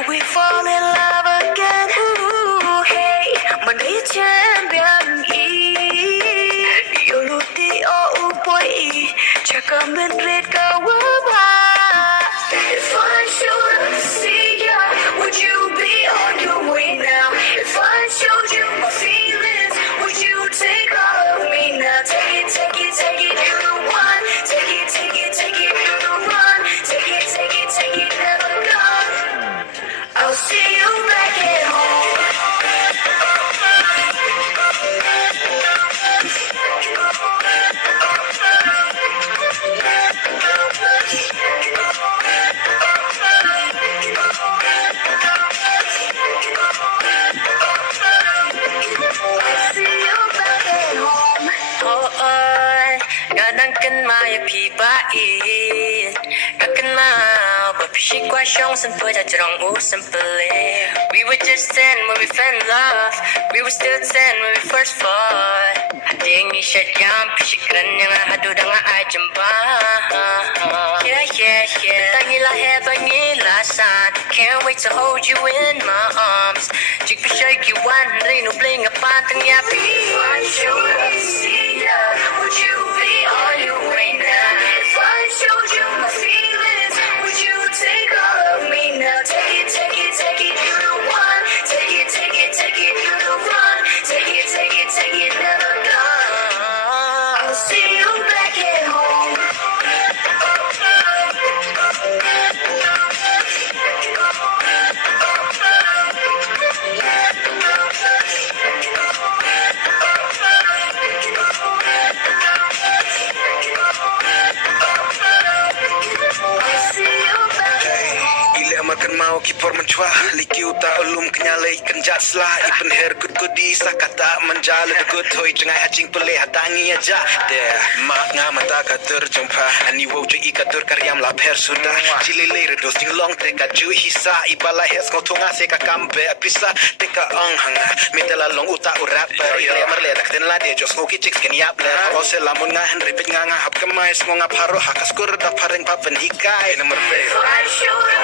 Will we fall in love again? Ooh, hey, Monday champion E. Yoluti oh boy E. Check on the red go. If I showed up to see ya, would you be on your way now? If I showed you my feelings, would you take all of me now? Take it, take it, take it, you're the one. Take it, take it, take it, you're the one. Take it, take it, take it, never gone. I'll see you back at home. We were just 10 when we fell in love. We were still 10 when we first fought. Hading isya jam, pisikran yang hadu dengan ajamba. Yeah, yeah, yeah. Tangila heaven ilasan. Can't wait to hold you in my arms. Jig shake you one, rino bling a pantang yapi. If I showed up to see ya, would you be on your way now? If I showed you my feelings, would you take all of me now? Take it, take it, take it, you're the one. Take it, take it, take it, you're the one. Take it, take it, take it, never gone. I'll see you back at home. Makan mau kipor mencuah liki uta ulum kenyalai kenjat selah ipen her good goodie sakata menjala the good toy jengai hacing pele hatangi aja deh mak ngamata katur jumpa ani wo ju ikatur karyam la per sudah cilele redos long teka ju hisa ibala hes ngotonga seka kambe pisa teka hanga mitela long uta urap ile merle dak den la de jos ngoki chicks ken yap le ose lamun nga henry pit nga hap kemai smonga pharo hakas kur da phareng papen hikai number